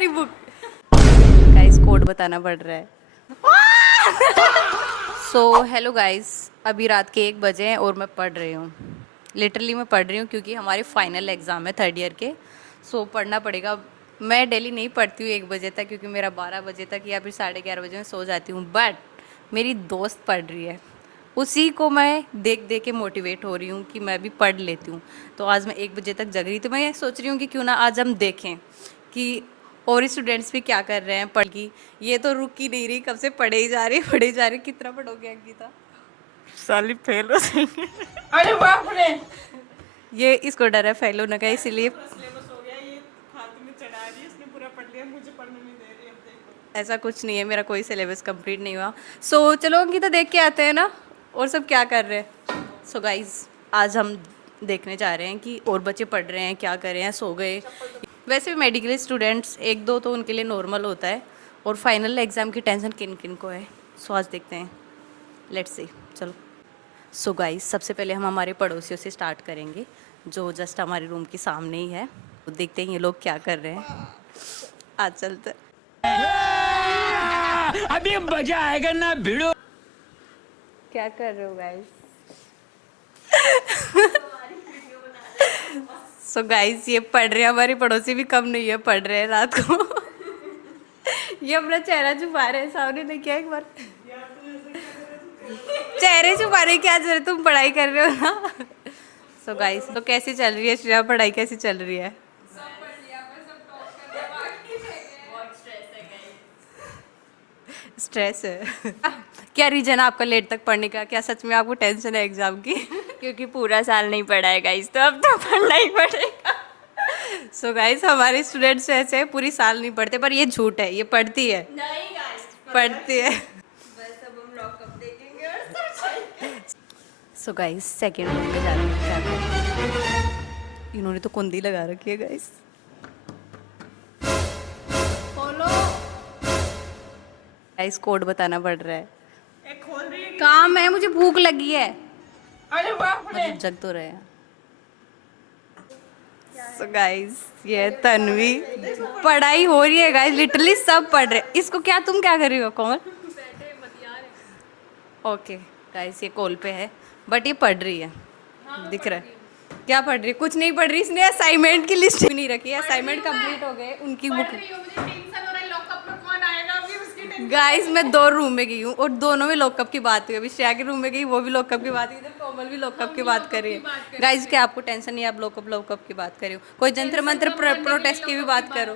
हमारी book. Guys code बताना पड़ रहा है। सो हेलो गाइस, अभी रात के 1 बजे हैं और मैं पढ़ रही हूँ। लिटरली मैं पढ़ रही हूँ क्योंकि हमारे फाइनल एग्ज़ाम है 3rd ईयर के। सो पढ़ना पड़ेगा। मैं डेली नहीं पढ़ती हूँ 1 बजे तक, क्योंकि मेरा 12 बजे तक या फिर 11:30 बजे में सो जाती हूँ। बट मेरी दोस्त पढ़ रही है, उसी को मैं देख देख के मोटिवेट हो रही हूँ कि मैं भी पढ़ लेती हूँ। तो आज मैं 1 बजे तक जग रही, तो मैं सोच रही हूँ कि क्यों ना आज हम देखें कि और स्टूडेंट्स भी क्या कर रहे हैं पढ़ की। ये तो रुक ही नहीं रही, कब से पढ़े ही जा रही पढ़े ही जा रही। कितना पढ़ोगे अंकिता? साली फेल हो जाएंगे। अरे बाप रे, ये इसको डर है फेल होने का, इसीलिए सिलेबस हो गया ये फालतू में चढ़ा रही है, इसने पूरा पढ़ लिया, मुझे पढ़ने नहीं दे रही। अब देखो ऐसा कुछ नहीं है, मेरा कोई सिलेबस कंप्लीट नहीं हुआ। सो चलो अंकिता देख के आते हैं ना और सब क्या कर रहे हैं। सो गाइज आज हम देखने जा रहे हैं कि और बच्चे पढ़ रहे हैं क्या कर रहे हैं, सो गए। वैसे भी मेडिकल स्टूडेंट्स 1-2 तो उनके लिए नॉर्मल होता है, और फाइनल एग्ज़ाम की टेंशन किन किन को है। सो आज देखते हैं, लेट्स सी। चलो सो गाइस सबसे पहले हम हमारे पड़ोसियों से स्टार्ट करेंगे, जो जस्ट हमारे रूम के सामने ही है। तो देखते हैं ये लोग क्या कर रहे हैं। आज चलते। अभी मजा आएगा ना भिड़ो। क्या कर रहे हो गाइस? सो गाइस ये पढ़ रहे हैं, हमारे पड़ोसी भी कम नहीं है, पढ़ रहे हैं रात को। ये अपना चेहरा छुपा रहे हैं, सामने नहीं किया एक बार। चेहरे छुपाने की क्या जरूरत, तुम पढ़ाई कर रहे हो ना। सो गाइस तो कैसी चल रही है श्रेया, पढ़ाई कैसी चल रही है? स्ट्रेस है। क्या रीजन है आपका लेट तक पढ़ने का? क्या सच में आपको टेंशन है एग्जाम की? क्योंकि पूरा साल नहीं पढ़ा है गाइस, तो अब तो पढ़ना ही पड़ेगा। सो गाइस हमारे स्टूडेंट्स ऐसे हैं, पूरी साल नहीं पढ़ते, पर ये झूठ है, ये पढ़ती है। नहीं गाइस, पढ़ती है। बस अब हम लॉकअप देखेंगे और सब जाएंगे। सो गाइस सेकेंड रूम पे जाते हैं, क्या करें? इन्होंने तो कुंडी लगा रखी है गाइस। गाइस कोड बताना पड़ रहा है। एक खोल रही है। काम है, मुझे भूख लगी है। अरे बाप रे, मतलब जग तो रहे हैं। सो गाइस ये तन्वी, पढ़ाई हो रही है गाइस, लिटरली सब पढ़ रहे हैं। इसको क्या, तुम क्या कर रही हो कोमल? ओके गाइस ये कॉल पे है, बट ये पढ़ रही है, दिख रहा है। क्या पढ़ रही है? कुछ नहीं पढ़ रही, इसने असाइनमेंट की लिस्ट भी नहीं रखी है। असाइनमेंट कंप्लीट हो गए, उनकी बुक। गाइस मैं 2 रूम में गई हूँ और दोनों में लॉकअप की बात हुई। अभी श्रेया के रूम में गई, वो भी लॉकअप की बात हुई, इधर कोमल भी लॉकअप की बात कर रही है। गाइस क्या आपको टेंशन नहीं है? आप लॉकअप की बात कर रही हो, कोई जंतर मंत्र प्रोटेस्ट की भी बात करो।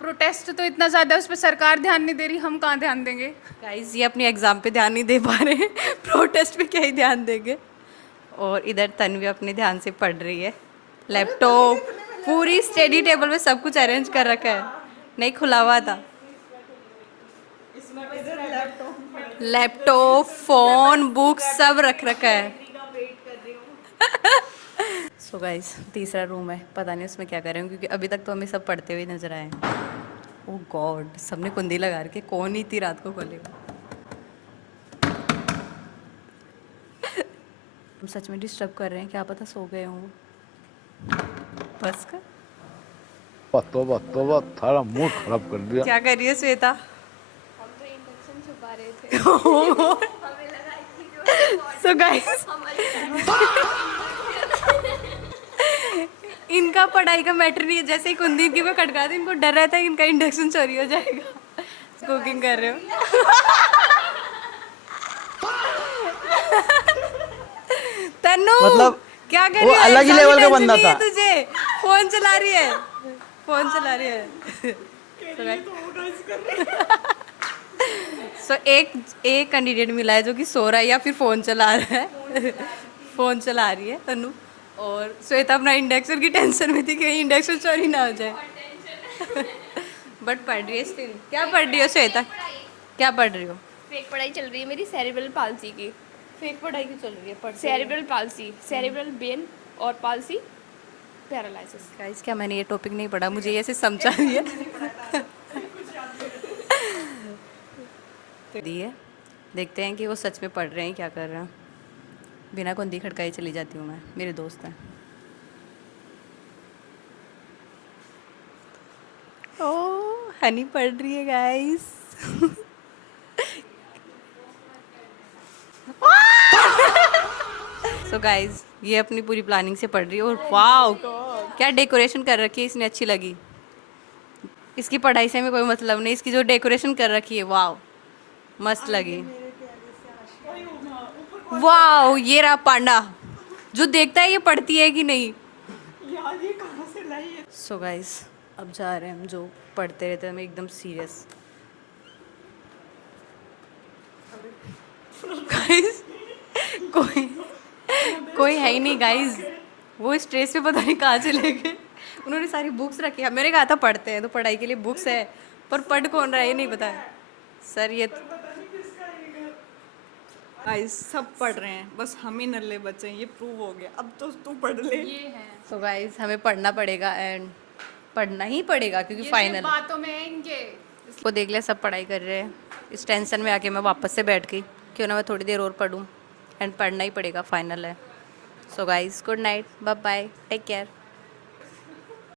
प्रोटेस्ट तो इतना ज्यादा, उस पर सरकार ध्यान नहीं दे रही, हम कहाँ ध्यान देंगे। गाइस ये अपनी एग्जाम पे ध्यान नहीं दे पा रहे हैं, प्रोटेस्ट पे क्या ही ध्यान देंगे। और इधर तन्वी अपने ध्यान से पढ़ रही है। लैपटॉप पूरी स्टडी टेबल में सब कुछ अरेंज कर रखा है, नहीं खुला हुआ था। लैपटॉप फोन बुक सब रख रखा है। सो गाइस तीसरा रूम है, पता नहीं उसमें क्या कर रहे हैं, क्योंकि अभी तक तो हमें सब पढ़ते हुए नजर आए। ओह गॉड, सबने कुंडी लगा रखी, कौन ही इतनी रात को खोलेगा? हम सच में डिस्टर्ब कर रहे हैं, क्या पता सो गए हों। बस कर। तोबा तोबा थारा मूड खराब कर दिया। क्या कर रही है श्वेता? हम तो इंडक्शन छुपा रहे थे। हमें लगा कि जो सो गाइस हमारी इनका पढ़ाई का मैटर नहीं है, जैसे ही कुंदी की को खटका दी, इनको डर रहता है कि इनका इंडक्शन चोरी हो जाएगा। कुकिंग कर रहे हो? तन्नू मतलब क्या कर वो रही है? अलग ही एग्जाम लेवल की का टेंशन बंदा नहीं है था। तुझे? फोन चला रही है, फोन चला रही है। सो एक कैंडिडेट मिला है जो कि सो रहा है या फिर फोन चला रहा है। फोन चला रही है तन्नू, और श्वेता अपना इंडक्शन की टेंशन में थी कि कहीं इंडक्शन चोरी ना हो जाए। बट पढ़ रही है स्टिल। क्या पढ़ रही हो श्वेता? क्या पढ़ रही हो? फेक पढ़ाई चल रही है मेरी सेरेब्रल पाल्सी की। फेक पढ़ाई क्यों चल रही है? सेरेब्रल पाल्सी, सेरेब्रल ब्रेन और पाल्सी पैरालिसिस। गाइस क्या मैंने ये टॉपिक नहीं पढ़ा, मुझे ये सिर्फ समझा रही है। दी है, देखते हैं कि वो सच में पढ़ रहे हैं क्या कर रहे हैं। बिना कुंडी खड़काई चली जाती हूँ मैं, मेरे दोस्त हैं। ओ हनी पढ़ रही है गाइस। सो गाइस ये अपनी पूरी प्लानिंग से पढ़ रही है और वाओ क्या डेकोरेशन कर रखी है इसने, अच्छी लगी। इसकी पढ़ाई से हमें कोई मतलब नहीं, इसकी जो डेकोरेशन कर रखी है वाओ मस्त लगी। वाओ ये रहा पांडा जो देखता है ये पढ़ती है कि नहीं। यार ये कहाँ से लाई है? सो गाइस अब जा रहे हैं हम, जो पढ़ते रहते हैं हम एकदम सीरियस। गाइस कोई कोई है ही नहीं गाइस, वो स्ट्रेस पे पता नहीं कहाँ चले गए। उन्होंने सारी बुक्स रखी है, मैंने कहा था पढ़ते हैं तो पढ़ाई के लिए बुक्स है, पर पढ़ कौन रहा है ये नहीं पता है सर। ये गाइस सब पढ़ रहे हैं, बस हम ही नल्ले बच्चे हैं, ये प्रूव हो गया। अब तो तू पढ़ ले। ये है सो गाइस हमें पढ़ना पड़ेगा एंड पढ़ना ही पड़ेगा क्योंकि ये फाइनल बातों में है इनके। को देख लिया सब पढ़ाई कर रहे हैं। इस टेंशन में आके मैं वापस से बैठ गई, क्यों ना मैं थोड़ी देर और पढूं एंड पढ़ना ही पड़ेगा, फाइनल है। So guys good night, bye bye, take care.